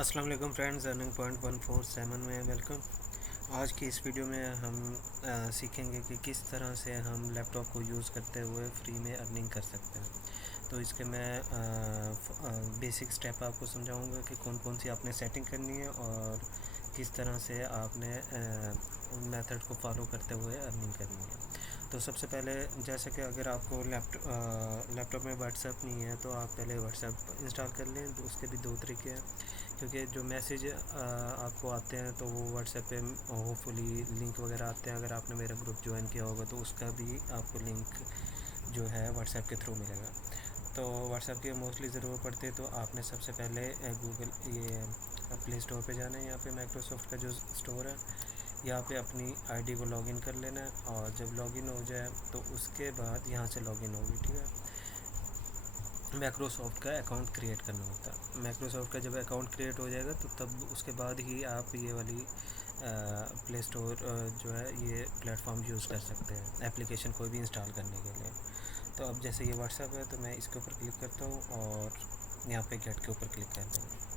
अस्सलाम वालेकुम friends, earning point 147 में वेलकम। आज की इस वीडियो में हम सीखेंगे कि किस तरह से हम लैपटॉप को यूज़ करते हुए फ्री में अर्निंग कर सकते हैं। तो इसके मैं बेसिक स्टेप आपको समझाऊंगा कि कौन कौन सी आपने सेटिंग करनी है और किस तरह से आपने मेथड को फॉलो करते हुए अर्निंग करनी है। तो सबसे पहले, जैसे कि अगर आपको लैपटॉप में व्हाट्सएप नहीं है तो आप पहले व्हाट्सएप इंस्टॉल कर लें। उसके भी दो तरीके हैं, क्योंकि जो मैसेज आपको आते हैं तो वो व्हाट्सएप पे होपफुली लिंक वगैरह आते हैं। अगर आपने मेरा ग्रुप ज्वाइन किया होगा तो उसका भी आपको लिंक जो है व्हाट्सएप के थ्रू मिलेगा। तो व्हाट्सएप की मोस्टली ज़रूरत पड़ती है, तो आपने सबसे पहले गूगल ये प्ले स्टोर पे जाना है। यहाँ पे माइक्रोसॉफ्ट का जो स्टोर है, यहाँ पे अपनी आईडी को लॉगिन कर लेना है। और जब लॉगिन हो जाए तो उसके बाद यहाँ से लॉगिन होगी, ठीक है। माइक्रोसॉफ्ट का अकाउंट क्रिएट करना होता है। माइक्रोसॉफ्ट का जब अकाउंट क्रिएट हो जाएगा तो तब उसके बाद ही आप ये वाली प्ले स्टोर जो है ये प्लेटफॉर्म यूज़ कर सकते हैं एप्लीकेशन कोई भी इंस्टॉल करने के लिए। तो अब जैसे ये व्हाट्सएप है तो मैं इसके ऊपर क्लिक करता हूँ और यहाँ पे गेट के ऊपर क्लिक कर दूँगा।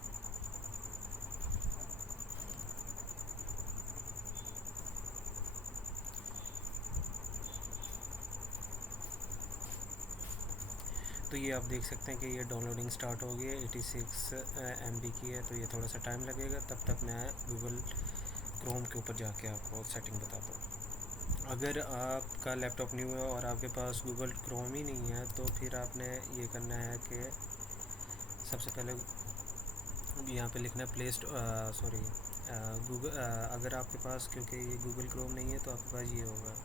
तो ये आप देख सकते हैं कि ये डाउनलोडिंग स्टार्ट हो गई है। 86 MB की है, तो ये थोड़ा सा टाइम लगेगा। तब तक मैं गूगल क्रोम के ऊपर जाके आपको सेटिंग बताता हूँ। अगर आपका लैपटॉप न्यू है और आपके पास गूगल क्रोम ही नहीं है तो फिर आपने ये करना है कि सबसे पहले यहाँ पे लिखना है सॉरी गूगल। अगर आपके पास, क्योंकि ये गूगल क्रोम नहीं है, तो आपके पास ये होगा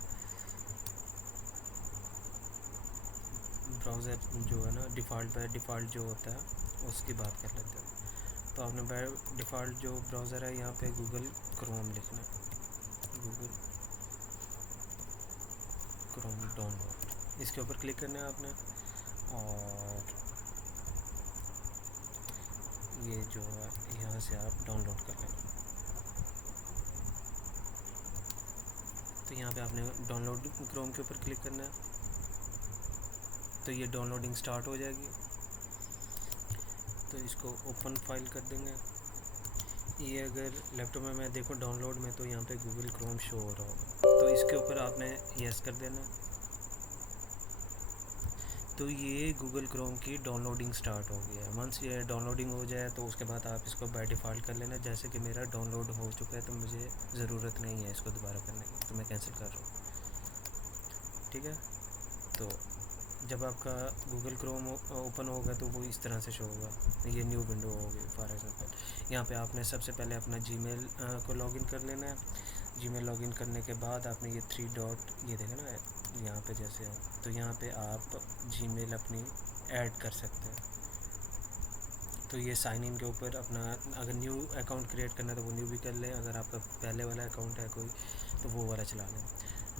ब्राउज़र जो है ना, डिफ़ॉल्ट जो होता है उसकी बात कर लेते हैं। तो आपने बाय डिफ़ॉल्ट जो ब्राउज़र है यहाँ पे गूगल क्रोम लिखना है। गूगल क्रोम डाउनलोड, इसके ऊपर क्लिक करना है आपने। और ये जो है यहाँ से आप डाउनलोड कर लेना। तो यहाँ पे आपने डाउनलोड क्रोम के ऊपर क्लिक करना है, तो ये डाउनलोडिंग स्टार्ट हो जाएगी। तो इसको ओपन फाइल कर देंगे। ये अगर लैपटॉप में मैं देखूँ डाउनलोड में, तो यहाँ पे गूगल क्रोम शो हो रहा होगा, तो इसके ऊपर आपने यस कर देना। तो ये गूगल क्रोम की डाउनलोडिंग स्टार्ट हो गया है। वंस ये डाउनलोडिंग हो जाए तो उसके बाद आप इसको बाय डिफ़ॉल्ट कर लेना। जैसे कि मेरा डाउनलोड हो चुका है तो मुझे ज़रूरत नहीं है इसको दोबारा करने की, तो मैं कैंसिल कर रहा हूँ, ठीक है। तो जब आपका गूगल क्रोम ओपन होगा तो वो इस तरह से शो होगा। ये न्यू विंडो होगी फॉर एग्जांपल। यहाँ पे आपने सबसे पहले अपना जीमेल को लॉगिन कर लेना है। जीमेल लॉगिन करने के बाद आपने ये 3 डॉट ये देखा ना यहाँ पे जैसे है, तो यहाँ पे आप जीमेल अपनी ऐड कर सकते हैं। तो ये साइन इन के ऊपर अपना, अगर न्यू अकाउंट क्रिएट करना है तो वो न्यू भी कर लें। अगर आपका पहले वाला अकाउंट है कोई तो वो वाला चला लें।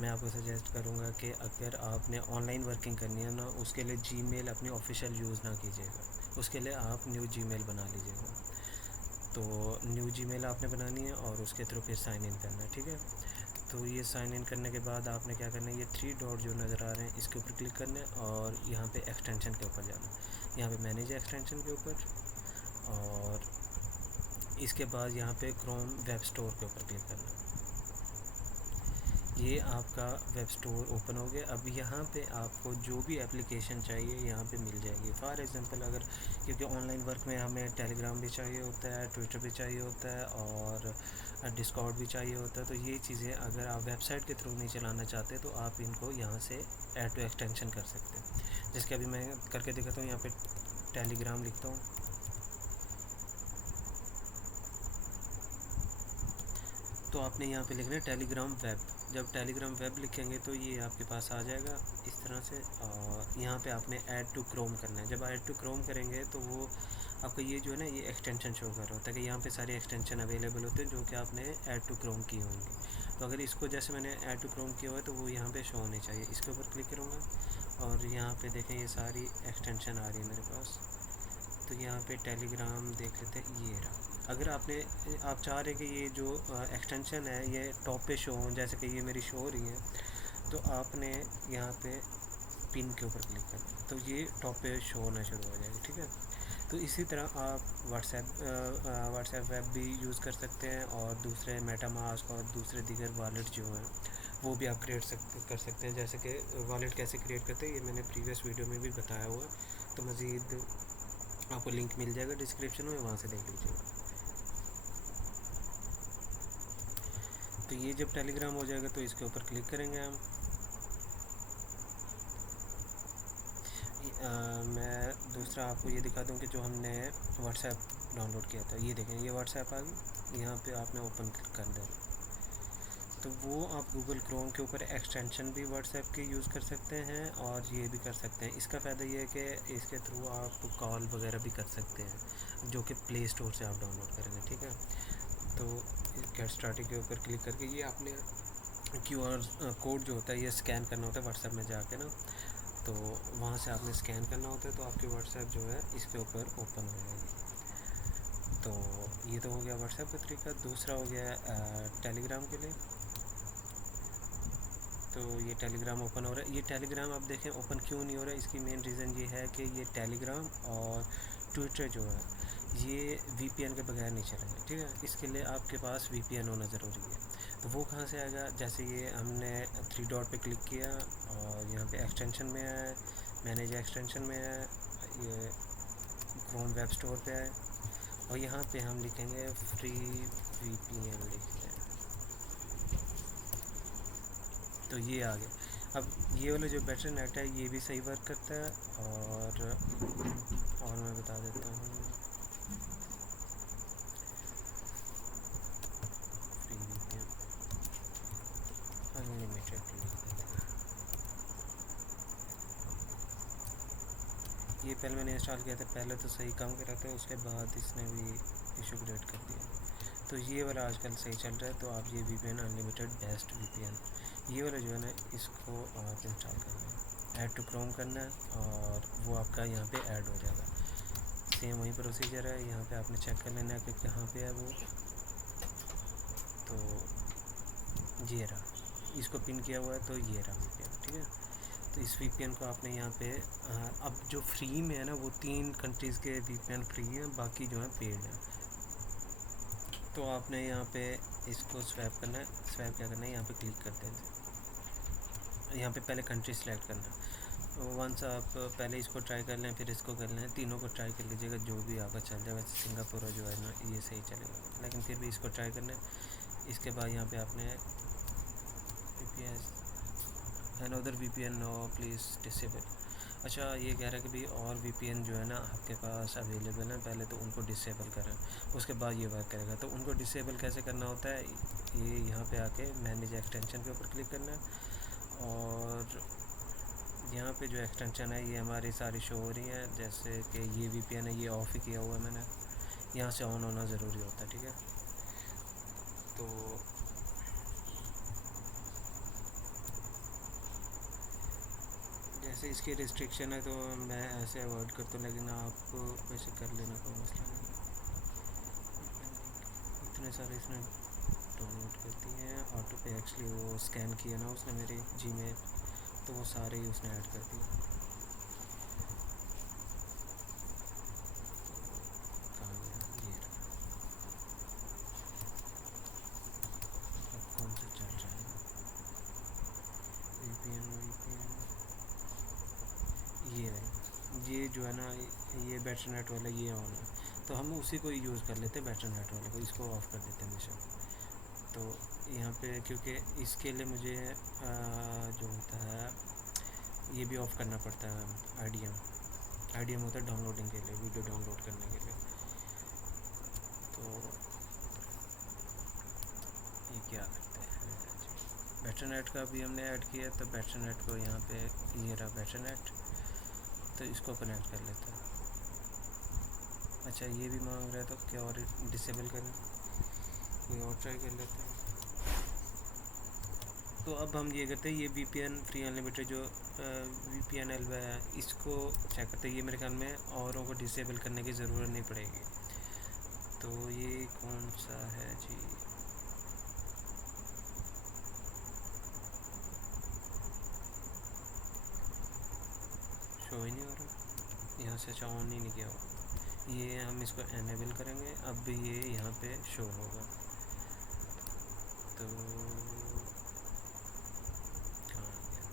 मैं आपको सजेस्ट करूँगा कि अगर आपने ऑनलाइन वर्किंग करनी है ना, उसके लिए जीमेल अपनी ऑफिशियल यूज़ ना कीजिएगा, उसके लिए आप न्यू जीमेल बना लीजिएगा। तो न्यू जीमेल आपने बनानी है और उसके थ्रू फिर साइन इन करना है, ठीक है। तो ये साइन इन करने के बाद आपने क्या करना है, ये 3 डॉट जो नज़र आ रहे हैं इसके ऊपर क्लिक करना है और यहाँ पे एक्सटेंशन के ऊपर जाना है। यहाँ पे मैनेज एक्सटेंशन के ऊपर, और इसके बाद यहाँ पे क्रोम वेब स्टोर के ऊपर क्लिक करना है। ये आपका वेब स्टोर ओपन हो गया। अब यहाँ पे आपको जो भी एप्लीकेशन चाहिए यहाँ पे मिल जाएगी। फॉर एग्जांपल, अगर क्योंकि ऑनलाइन वर्क में हमें टेलीग्राम भी चाहिए होता है, ट्विटर भी चाहिए होता है और डिस्कॉर्ड भी चाहिए होता है। तो ये चीज़ें अगर आप वेबसाइट के थ्रू नहीं चलाना चाहते तो आप इनको यहाँ से ऐड टू एक्सटेंशन कर सकते हैं। जिसके अभी मैं करके दिखाता हूँ। यहाँ पर टेलीग्राम लिखता हूँ, तो आपने यहाँ पे लिखना है टेलीग्राम वेब। जब टेलीग्राम वेब लिखेंगे तो ये आपके पास आ जाएगा इस तरह से। और यहाँ पे आपने ऐड टू क्रोम करना है। जब ऐड टू क्रोम करेंगे तो वो आपको ये जो है ना, ये एक्सटेंशन शो कर रहा होता है कि यहाँ पे सारे एक्सटेंशन अवेलेबल होते हैं जो कि आपने ऐड टू क्रोम की होंगी। तो अगर इसको जैसे मैंने ऐड टू क्रोम किया हुआ है तो वो यहाँ पे शो होनी चाहिए। इसके ऊपर क्लिक करूँगा और यहाँ पे देखें ये सारी एक्सटेंशन आ रही है मेरे पास। तो यहाँ पे टेलीग्राम देख लेते हैं, ये रहा। अगर आप चाह रहे हैं कि ये जो एक्सटेंशन है ये टॉप पे शो हो, जैसे कि ये मेरी शो हो रही है, तो आपने यहाँ पे पिन के ऊपर क्लिक करना है, तो ये टॉप पे शो होना शुरू हो जाएगी, ठीक है। तो इसी तरह आप व्हाट्सएप वेब भी यूज़ कर सकते हैं, और दूसरे मेटामास्क और दूसरे दीगर वॉलेट जो हैं वो भी आप कर सकते हैं। जैसे कि वॉलेट कैसे क्रिएट करते हैं ये मैंने प्रीवियस वीडियो में भी बताया हुआ है, तो मज़ीद आपको लिंक मिल जाएगा डिस्क्रिप्शन में, वहाँ से देख लीजिएगा। तो ये जब टेलीग्राम हो जाएगा तो इसके ऊपर क्लिक करेंगे हम। मैं दूसरा आपको ये दिखा दूँ कि जो हमने व्हाट्सएप डाउनलोड किया था, ये देखें, ये व्हाट्सएप आ गई, यहाँ पे आपने ओपन कर देना। तो वो आप गूगल क्रोम के ऊपर एक्सटेंशन भी व्हाट्सएप के यूज़ कर सकते हैं, और ये भी कर सकते हैं। इसका फ़ायदा ये है कि इसके थ्रू आप कॉल वगैरह भी कर सकते हैं, जो कि प्ले स्टोर से आप डाउनलोड करेंगे, ठीक है। तो गेट स्टार्टिंग के ऊपर क्लिक करके ये आपने QR कोड जो होता है ये स्कैन करना होता है व्हाट्सएप में जाके ना, तो वहाँ से आपने स्कैन करना होता है, तो आपकी व्हाट्सएप जो है इसके ऊपर ओपन हो जाएगी। तो ये तो हो गया व्हाट्सएप का तरीका। दूसरा हो गया टेलीग्राम के लिए। तो ये टेलीग्राम ओपन हो रहा है। ये टेलीग्राम आप देखें ओपन क्यों नहीं हो रहा है, इसकी मेन रीज़न ये है कि ये टेलीग्राम और ट्विटर जो है ये VPN के बगैर नहीं चलेगा, ठीक है। इसके लिए आपके पास VPN होना ज़रूरी है। तो वो कहाँ से आएगा, जैसे ये हमने 3 डॉट पे क्लिक किया और यहाँ पे एक्सटेंशन में आया, मैनेज एक्सटेंशन में आया, ये क्रोम वेब स्टोर पे आए, और यहाँ पे हम लिखेंगे फ्री VPN लिखते हैं, तो ये आ गया। अब ये वाला जो बैटरी नेट है ये भी सही वर्क करता है, और मैं बता देता हूँ फ्री VPN अनलिमिटेड लिख देते हैं। ये पहले मैंने इंस्टॉल किया था, पहले तो सही काम कर रहा था, उसके बाद इसने भी इशू क्रिएट कर दिया। तो ये वाला आजकल सही चल रहा है, तो आप ये VPN अनलिमिटेड बेस्ट VPN ये वाला जो है ना इसको आप इंस्टॉल कर लें, ऐड टू क्रोम करना है, और वो आपका यहाँ पे ऐड हो जाएगा। सेम वही प्रोसीजर है, यहाँ पे आपने चेक कर लेना है कि कहाँ पे है वो। तो ये रहा, इसको पिन किया हुआ है, तो ये रहा VPN, ठीक है। तो इस VPN को आपने यहाँ पे अब जो फ्री में है ना वो 3 कंट्रीज़ के VPN फ्री हैं, बाकी जो है पेड हैं। तो आपने यहाँ पे इसको स्वैप करना है। स्वैप क्या करना है, यहाँ पे क्लिक कर देना है, यहाँ पे पहले कंट्री सेलेक्ट करना है। वंस आप पहले इसको ट्राई कर लें, फिर इसको कर लें, तीनों को ट्राई कर लीजिएगा, जो भी आपका चल जाए। वैसे सिंगापुर जो है ना ये सही चलेगा, लेकिन फिर भी इसको ट्राई करना है। इसके बाद यहाँ पे आपने another VPN no please disable. अच्छा, ये कह रहा है कि भाई और VPN जो है ना आपके पास अवेलेबल हैं, पहले तो उनको डिसेबल करें, उसके बाद ये वर्क करेगा। तो उनको डिसेबल कैसे करना होता है, ये यहाँ पे आके मैनेज एक्सटेंशन के ऊपर क्लिक करना है, और यहाँ पे जो एक्सटेंशन है ये हमारी सारी शो हो रही हैं। जैसे कि ये VPN है, ये ऑफ़ ही किया हुआ है मैंने, यहाँ से ऑन होना ज़रूरी होता है, ठीक है। तो जैसे इसकी रिस्ट्रिक्शन है तो मैं ऐसे अवॉइड करता हूँ, लेकिन आप वैसे कर लेना, कोई मसला नहीं है। इतने सारे इसने डाउनलोड कर दिए हैं। ऑटो पे एक्चुअली वो स्कैन किया ना उसने मेरे Gmail, तो वो सारे ही उसने ऐड कर दिए। कहाँ गया, ये रहा। अब कौन सा चल रहा है, VPN ये जो है ना ये बेटर नेट वाला ये ऑन है, तो हम उसी को यूज़ कर लेते हैं, बेटर नेट वाले को, इसको ऑफ़ कर देते हैं हमेशा। तो यहाँ पे क्योंकि इसके लिए मुझे जो होता है ये भी ऑफ़ करना पड़ता है, IDM होता है डाउनलोडिंग के लिए, वीडियो डाउनलोड करने के लिए। तो ये क्या करते हैं, बेटर नेट का भी हमने ऐड किया, तो बेटर नेट को यहाँ पे ये रहा बेटर नेट, तो इसको कनेक्ट कर लेते हैं। अच्छा, ये भी मांग रहा है, तो क्या और डिसेबल करें, कोई और ट्राई कर लेते हैं। तो अब हम ये करते हैं, ये VPN फ्री अनलिमिटेड जो VPN Alva है इसको चेक करते हैं। ये मेरे ख्याल में औरों को डिसेबल करने की ज़रूरत नहीं पड़ेगी। तो ये कौन सा है जी, शो ही नहीं हो रहा यहाँ से, अच्छा ऑन ही नहीं किया हुआ। ये हम इसको एनेबल करेंगे, अब ये यहाँ पे शो होगा। तो कहाँ गया?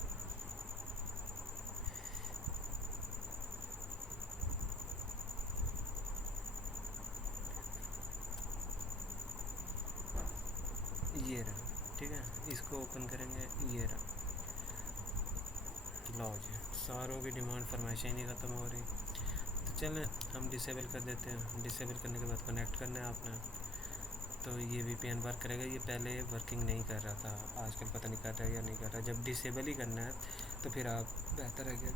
ये रहा, ठीक है। इसको ओपन करेंगे, ये रहा लॉज है। सारों की डिमांड फरमाइशें नहीं ख़त्म हो रही, तो चलें हम डिसेबल कर देते हैं। डिसेबल करने के बाद कनेक्ट करना है आपने, तो ये VPN वर्क करेगा। ये पहले वर्किंग नहीं कर रहा था, आजकल पता नहीं कर रहा है या नहीं कर रहा। जब डिसेबल ही करना है तो फिर आप बेहतर है कि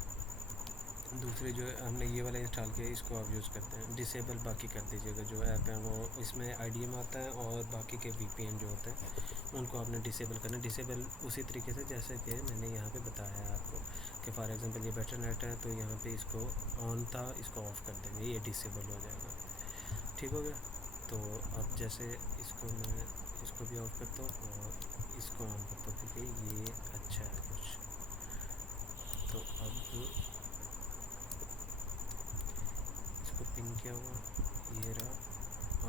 दूसरे जो हमने ये वाला इंस्टॉल किया इसको आप यूज़ करते हैं। डिसेबल बाकी कर दीजिएगा, जो ऐप है वो इसमें IDM आता है, और बाकी के VPN जो होते हैं उनको आपने डिसेबल करना है। डिसेबल उसी तरीके से जैसे कि मैंने यहाँ पे बताया है आपको कि फॉर एग्जांपल ये बेटर नेट है, तो यहाँ पे इसको ऑन था, इसको ऑफ़ कर देंगे, ये डिसेबल हो जाएगा। ठीक हो गया। तो अब जैसे इसको मैं इसको भी ऑफ करता हूँ और इसको ऑन करता हूँ, क्योंकि ये अच्छा है कुछ। तो अब इसको पिन किया हुआ ये रहा,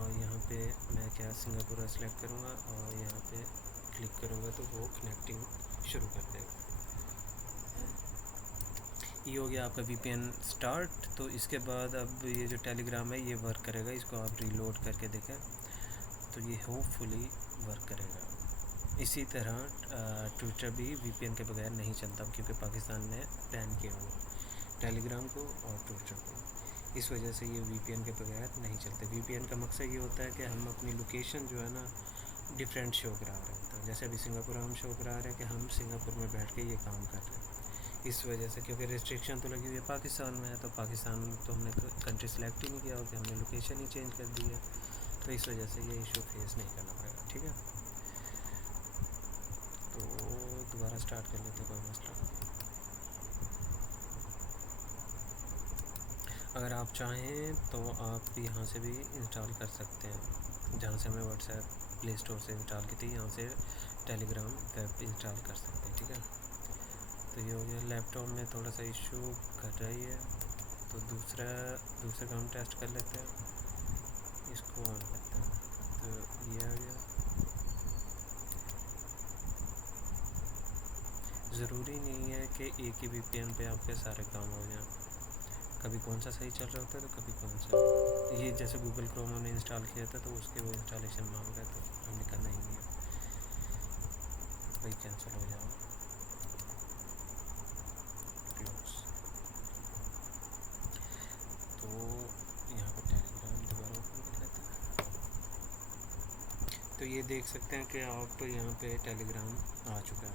और यहाँ पे मैं क्या सिंगापुर सेलेक्ट करूँगा और यहाँ पे क्लिक करूँगा तो वो कनेक्टिंग शुरू कर देगा। ये हो गया आपका VPN स्टार्ट। तो इसके बाद अब ये जो टेलीग्राम है ये वर्क करेगा, इसको आप रीलोड करके देखें तो ये होपफुली वर्क करेगा। इसी तरह ट्विटर भी VPN के बगैर नहीं चलता, क्योंकि पाकिस्तान ने बैन किया हुआ टेलीग्राम को और ट्विटर को। इस वजह से ये VPN के बगैर नहीं चलते। VPN का मकसद ये होता है कि हम अपनी लोकेशन जो है ना डिफरेंट शो करा रहे होते हैं। जैसे अभी सिंगापुर हम शो करा रहे हैं कि हम सिंगापुर में बैठ के ये काम कर रहे हैं। इस वजह से, क्योंकि रिस्ट्रिक्शन तो लगी हुई है पाकिस्तान में है, तो पाकिस्तान तो हमने कंट्री सेलेक्ट ही नहीं किया, कि हमने लोकेशन ही चेंज कर दी है। तो इस वजह से ये इशू फेस नहीं करना पड़ेगा, ठीक है। तो दोबारा स्टार्ट कर लेते, कोई मसला नहीं। अगर आप चाहें तो आप यहाँ से भी इंस्टॉल कर सकते हैं, जहाँ से हमें व्हाट्सएप प्ले स्टोर से इंस्टॉल की थी, यहाँ से टेलीग्राम वेब इंस्टॉल कर सकते हैं, ठीक है। तो ये हो गया। लैपटॉप में थोड़ा सा इशू कर रही है, तो दूसरे का हम टेस्ट कर लेते हैं। इसको ऑन करते हैं, तो ये आ गया। ज़रूरी नहीं है कि एक ही VPN पे आपके सारे काम हो जाएं। कभी कौन सा सही चल रहा होता है तो कभी कौन सा। ये जैसे गूगल क्रोम हमने इंस्टॉल किया था तो उसके वो इंस्टॉलेशन मांग रहा है, तो हमने करना ही नहीं है, वही कैंसिल हो जाएगा। क्लोज। तो यहाँ पर टेलीग्राम दोबारा ओपन कर लेते हैं। तो ये देख सकते हैं कि आप यहाँ पे टेलीग्राम आ चुका है,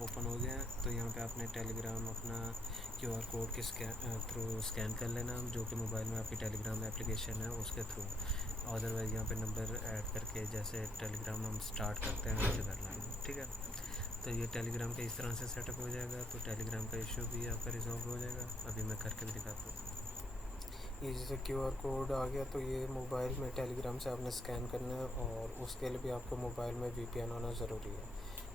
ओपन हो गया। तो यहाँ पे आपने टेलीग्राम अपना QR कोड के थ्रू स्कैन कर लेना, जो कि मोबाइल में आपकी टेलीग्राम एप्लीकेशन है उसके थ्रू। अदरवाइज़ यहाँ पे नंबर ऐड करके जैसे टेलीग्राम हम स्टार्ट करते हैं वैसे करना है, ठीक है। तो ये टेलीग्राम का इस तरह से सेटअप हो जाएगा। तो टेलीग्राम का इशू भी आपका रिजॉल्व हो जाएगा। अभी मैं करके भी दिखाता हूँ। ये जैसे QR कोड आ गया, तो ये मोबाइल में टेलीग्राम से आपने स्कैन करना है, और उसके लिए भी आपको मोबाइल में VPN आना ज़रूरी है।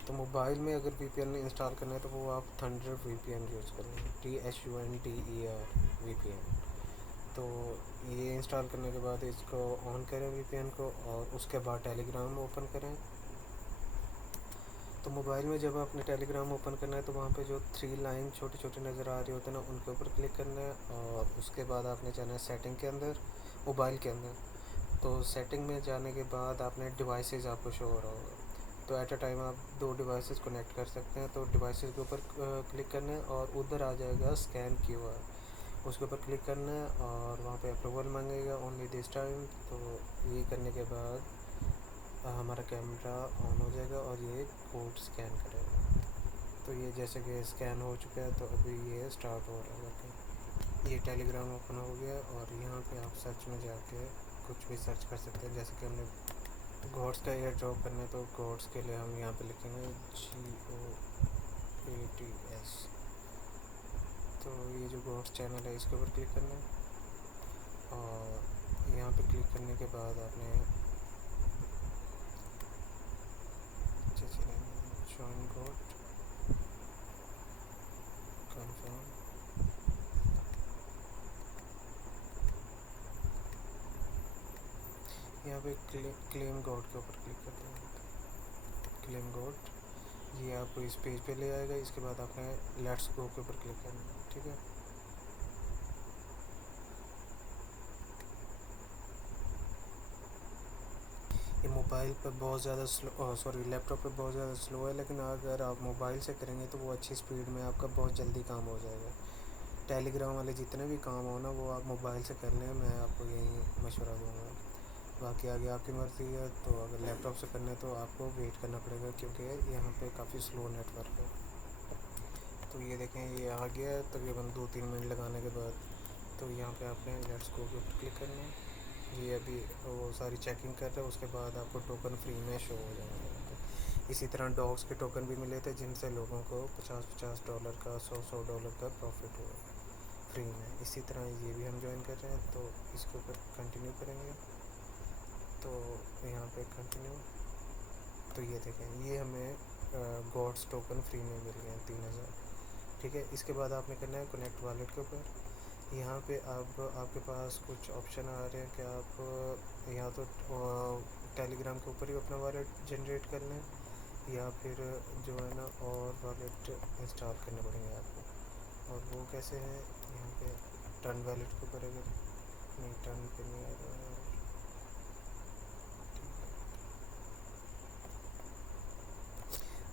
तो मोबाइल में अगर VPN इंस्टॉल करना है तो वो आप थंडर VPN यूज़ करें, THUNDER VPN। तो ये इंस्टॉल करने के बाद इसको ऑन करें VPN को, और उसके बाद टेलीग्राम ओपन करें। तो मोबाइल में जब आपने टेलीग्राम ओपन करना है तो वहाँ पे जो 3 लाइन छोटे छोटे नज़र आ रहे होते हैं ना, उनके ऊपर क्लिक करना है, और उसके बाद आपने जाना है सेटिंग के अंदर, मोबाइल के अंदर। तो सेटिंग में जाने के बाद आपने डिवाइसेस आपको शो हो रहा होगा, तो एट अ टाइम आप 2 डिवाइसेस कनेक्ट कर सकते हैं। तो डिवाइसेस के ऊपर क्लिक करना है, और उधर आ जाएगा स्कैन QR, उसके ऊपर क्लिक करना है, और वहाँ पे अप्रूवल मांगेगा ओनली दिस टाइम। तो ये करने के बाद हमारा कैमरा ऑन हो जाएगा और ये कोड स्कैन करेगा। तो ये जैसे कि स्कैन हो चुका है, तो अभी ये स्टार्ट हो रहा है वर्किंग। ये टेलीग्राम ओपन हो गया, और यहाँ पे आप सर्च में जाके कुछ भी सर्च कर सकते हैं। जैसे कि हमने गॉड्स का एयर ड्रॉप करना है, तो गॉड्स के लिए हम यहाँ पे लिखेंगे GOATS। तो ये जो गॉड्स चैनल है इसके ऊपर क्लिक करना है, और यहाँ पे क्लिक करने के बाद आपने जॉइन गॉड कंफर्म। यहाँ पे क्लेम गॉड के ऊपर क्लिक कर देंगे। क्लेम गॉड, ये आपको इस पेज पे ले आएगा। इसके बाद आपने लेट्स गो के ऊपर क्लिक करना है, ठीक है। ये मोबाइल पर बहुत ज़्यादा स्लो, सॉरी लैपटॉप पे बहुत ज़्यादा स्लो है, लेकिन अगर आप मोबाइल से करेंगे तो वो अच्छी स्पीड में आपका बहुत जल्दी काम हो जाएगा। टेलीग्राम वाले जितने भी काम हो ना वो आप मोबाइल से कर लें, मैं आपको यही मशवरा दूंगा। बाकी आगे आपकी मर्ज़ी है, तो अगर लैपटॉप से करना है तो आपको वेट करना पड़ेगा, क्योंकि यहाँ पे काफ़ी स्लो नेटवर्क है। तो ये देखें, ये आ गया है तकरीबन 2-3 मिनट लगाने के बाद। तो यहाँ पे आपने लेट्स गो के ऊपर क्लिक करना है। ये अभी वो सारी चेकिंग कर रहे हैं, उसके बाद आपको टोकन फ्री में शो हो जाएंगे यहाँ पे। इसी तरह डॉग्स के टोकन भी मिले थे, जिनसे लोगों को $50-50 का, $100-100 का प्रॉफिट हुआ फ्री में। इसी तरह ये भी हम ज्वाइन कर रहे हैं, तो इसके ऊपर कंटिन्यू करेंगे। तो यहाँ पे कंटिन्यू, तो ये देखें, ये हमें गॉड्स टोकन फ्री में मिल गए हैं 3000, ठीक है। इसके बाद आपने करना है कनेक्ट वॉलेट के ऊपर। यहाँ पे आप आपके पास कुछ ऑप्शन आ रहे हैं कि आप या तो टेलीग्राम के ऊपर ही अपना वॉलेट जनरेट कर लें, या फिर जो है ना और वॉलेट इंस्टॉल करने पड़ेंगे आपको। और वो कैसे हैं, यहाँ पे टर्न वॉलेट के ऊपर, अगर नहीं टर्न पे नहीं आ रहा है,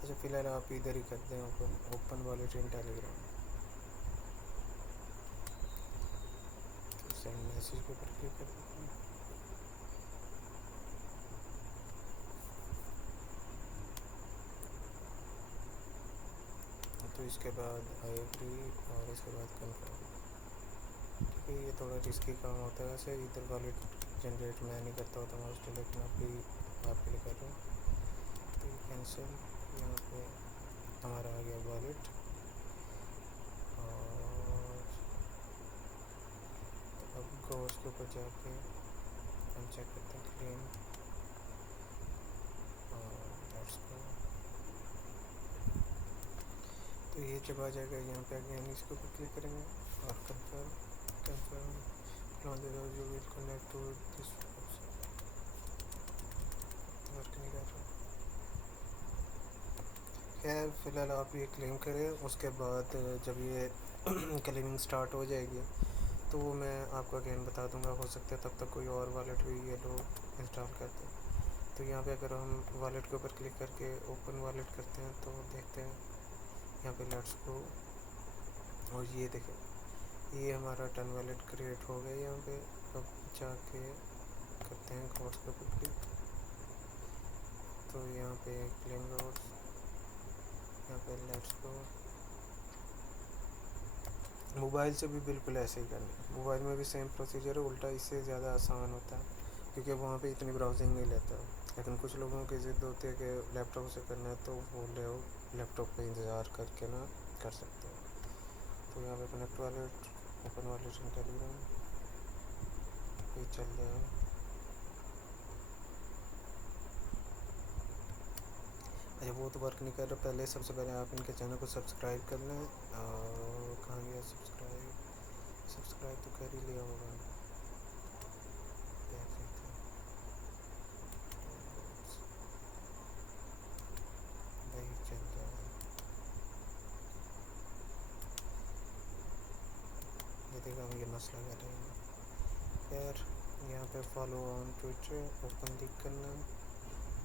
अच्छा फ़िलहाल आप इधर ही करते हैं, open wallet in Telegram. Send message के ऊपर क्लिक कर देते हैं। तो इसके बाद आई एग्री, और इसके बाद कन्फर्म, ठीक है। ये थोड़ा रिस्की काम होता है वैसे, इधर वॉलेट जनरेट मैं नहीं करता होता मोस्टली, लेकिन अभी आपके लिए कर रहा हूँ। तो ये कैंसिल, यहाँ पे हमारा आ गया वॉलेट। और तो अब गो उसके ऊपर जाके हम चेक करते हैं क्लेम, और लेट्स गो। तो ये जब आ जाएगा यहाँ पे अगेन इसके ऊपर क्लिक करेंगे और कंफर्म। जो will connect to this work नहीं कर रहा। खैर फ़िलहाल आप ये क्लेम करें, उसके बाद जब ये क्लेमिंग स्टार्ट हो जाएगी तो वो मैं आपको अगेन बता दूंगा। हो सकता है तब तक कोई और वॉलेट भी ये लोग इंस्टॉल करते हैं। तो यहाँ पे अगर हम वॉलेट के ऊपर क्लिक करके ओपन वॉलेट करते हैं तो देखते हैं यहाँ पे लेट्स गो, और ये देखें, ये हमारा टर्न वॉलेट क्रिएट हो गया यहाँ पे। अब जाके करते हैं कोड्स के ऊपर क्लिक। तो यहाँ पे क्लेम कोड्स, यहाँ पे लेट्स गो। मोबाइल से भी बिल्कुल ऐसे ही करना है, मोबाइल में भी सेम प्रोसीजर है, उल्टा इससे ज़्यादा आसान होता है, क्योंकि वहाँ पे इतनी ब्राउजिंग नहीं लेता। लेकिन कुछ लोगों की ज़िद होती है कि लैपटॉप से करना है, तो वो लैपटॉप पे इंतज़ार करके ना कर सकते हैं। तो यहाँ पे connect wallet, open wallet in Telegram, ये चल जाएगा। अच्छा वो तो वर्क नहीं कर रहा, पहले सबसे पहले आप इनके चैनल को सब्सक्राइब कर लें। कहाँ गया सब्सक्राइब, सब्सक्राइब तो कर ही लिया होगा, देख लेते हैं। वही चल रहा है, ये देखा हम ये मसला कर रहे हैं। खैर यहाँ पे follow on Twitter open click करना,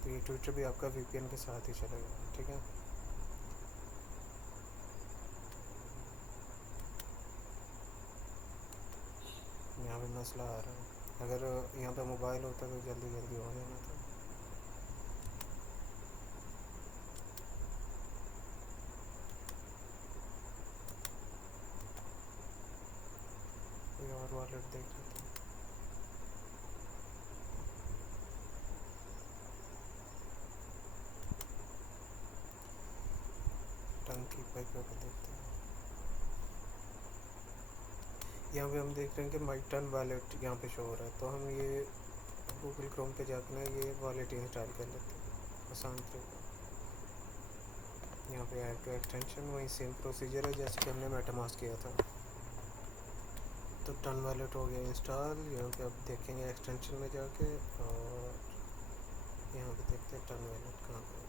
तो ये ट्विटर भी आपका वीपीएन के साथ ही चलेगा, ठीक है। यहाँ पे मसला आ रहा है, अगर यहाँ पे मोबाइल होता तो जल्दी जल्दी हो जाना था। कोई और वॉलेट देख लेते हैं। टंग की पाई पे देखते हैं। यहाँ पे हम देख रहे हैं कि माई टर्न वॉलेट यहाँ पे शो हो रहा है, तो हम ये गूगल क्रोम पे जाकर ना ये वॉलेट इंस्टॉल कर लेते हैं, आसान तरीका। यहाँ पे ऐड टू एक्सटेंशन, वही सेम प्रोसीजर है जैसे कि हमने मेटामास्क किया था। तो टर्न वॉलेट हो गया इंस्टॉल। यहाँ पे आप देखेंगे एक्सटेंशन में जाके, और यहाँ पे देखते हैं टर्न वॉलेट कहाँ पे है।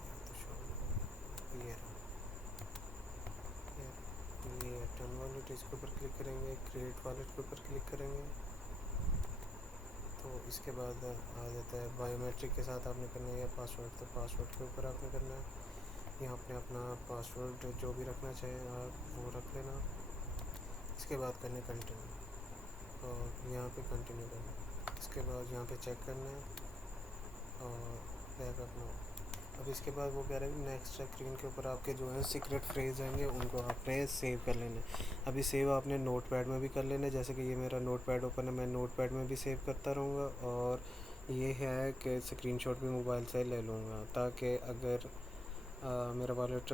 यहाँ तो शो ये रहा, ये टर्न वॉलेट, इसके ऊपर क्लिक करेंगे, क्रिएट वॉलेट के ऊपर क्लिक करेंगे। तो इसके बाद आ जाता है बायोमेट्रिक के साथ आपने करना है या पासवर्ड, तो पासवर्ड के ऊपर आपने करना है। यहाँ आपने अपना पासवर्ड जो भी रखना चाहें आप वो रख लेना। इसके बाद करना कंटिन्यू, और यहाँ पे कंटिन्यू करना है। इसके बाद यहाँ पे चेक करना है और बैक अपना। अब इसके बाद वो कह रहा है कि नेक्स्ट स्क्रीन के ऊपर आपके जो है सीक्रेट फ्रेज आएंगे, उनको आपने सेव कर लेना है। अभी सेव आपने नोटपैड में भी कर लेना है, जैसे कि ये मेरा नोटपैड ओपन है, मैं नोटपैड में भी सेव करता रहूँगा। और ये है कि स्क्रीनशॉट भी मोबाइल से ले लूँगा, ताकि अगर मेरा वॉलेट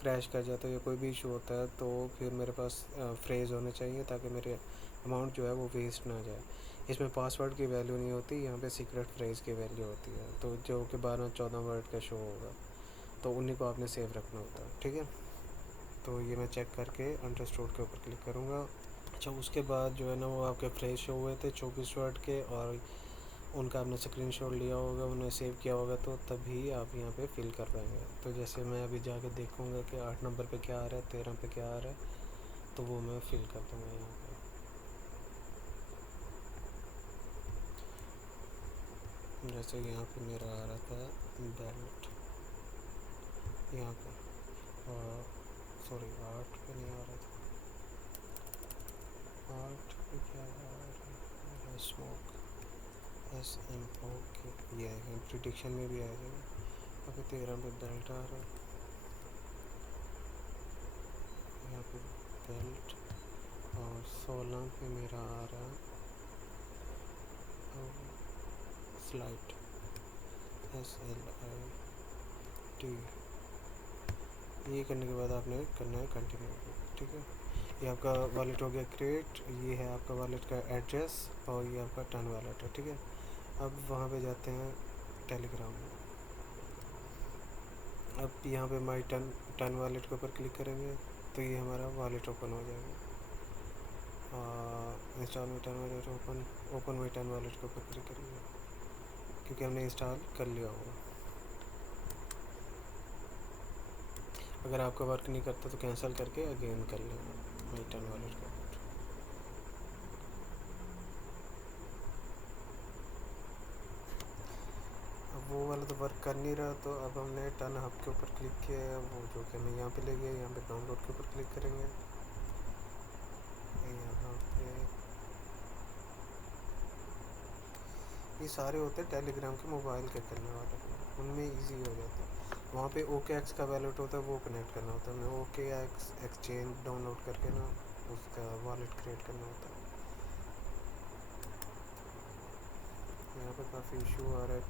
क्रैश कर जाता है या कोई भी इशू होता है तो फिर मेरे पास फ्रेज़ होने चाहिए, ताकि मेरे अमाउंट जो है वो वेस्ट ना जाए। इसमें पासवर्ड की वैल्यू नहीं होती, यहाँ पे सीक्रेट फ्रेज़ की वैल्यू होती है, तो जो कि 12-14 वर्ड का शो होगा, तो उन्हीं को आपने सेव रखना होता है, ठीक है। तो ये मैं चेक करके अंडरस्टूड के ऊपर क्लिक करूँगा। अच्छा, उसके बाद जो है ना वो आपके फ्रेज शो हुए थे 24 वर्ड के, और उनका आपने स्क्रीनशॉट लिया होगा, उन्हें सेव किया होगा, तो तभी आप यहाँ पे फिल कर पाएंगे। तो जैसे मैं अभी जाके देखूँगा कि 8 नंबर पे क्या आ रहा है, 13 पे क्या आ रहा है, तो वो मैं फिल कर दूँगा यहाँ पे। जैसे यहाँ पे मेरा आ रहा था बेल्ट, यहाँ पे, और सॉरी 8 पे नहीं आ रहा था, 8 पे क्या आ रहा है, स्मोक, SMO के, ये है प्रिडिक्शन में भी आ जाएगा। अभी 13 पे बेल्ट आ रहा है, यहाँ पे बेल्ट, और 16 पे मेरा आ रहा है स्लाइड, SLIT। ये करने के बाद आपने करना है कंटिन्यू, ठीक है। ये आपका वॉलेट हो गया क्रिएट, ये है आपका वॉलेट का एड्रेस, और ये आपका टर्न वॉलेट है, ठीक है। अब वहाँ पे जाते हैं टेलीग्राम में। अब यहाँ पे माई टर्न वॉलेट के ऊपर क्लिक करेंगे तो ये हमारा वॉलेट ओपन हो जाएगा। Install my turn wallet, open my turn wallet के ऊपर क्लिक करेंगे, क्योंकि हमने इंस्टॉल कर लिया होगा। अगर आपका वर्क नहीं करता तो कैंसिल करके अगेन कर लेना माई टर्न वॉलेट के ऊपर। अब वो वाला तो वर्क कर नहीं रहा, तो अब हमने टर्न हब के ऊपर क्लिक किया है, वो जो कि हमें यहाँ पे ले गया। यहाँ पे डाउनलोड के ऊपर क्लिक करेंगे, यहाँ पे ये सारे होते हैं टेलीग्राम के मोबाइल के करने वाले, उनमें इजी हो जाता है। वहाँ पे OKX का वॉलेट होता है, वो कनेक्ट करना होता है, हमें OKX एक्सचेंज डाउनलोड करके ना उसका वॉलेट क्रिएट करना होता है। यहाँ पे काफ़ी इशू आ रहा है,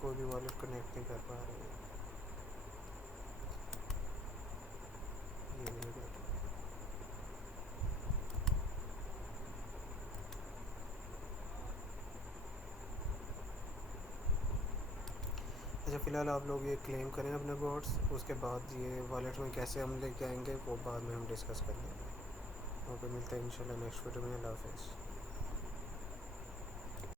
कोई भी वॉलेट कनेक्ट नहीं कर पा रहे हैं, ये भी नहीं कर रहा। अच्छा, फ़िलहाल आप लोग ये क्लेम करें अपने बोर्ड्स, उसके बाद ये वॉलेट में कैसे हम लेके आएंगे वो बाद में हम डिस्कस कर लेंगे। ओके, मिलते हैं इंशाल्लाह नेक्स्ट वीडियो में। अल्लाह हाफ़िज़।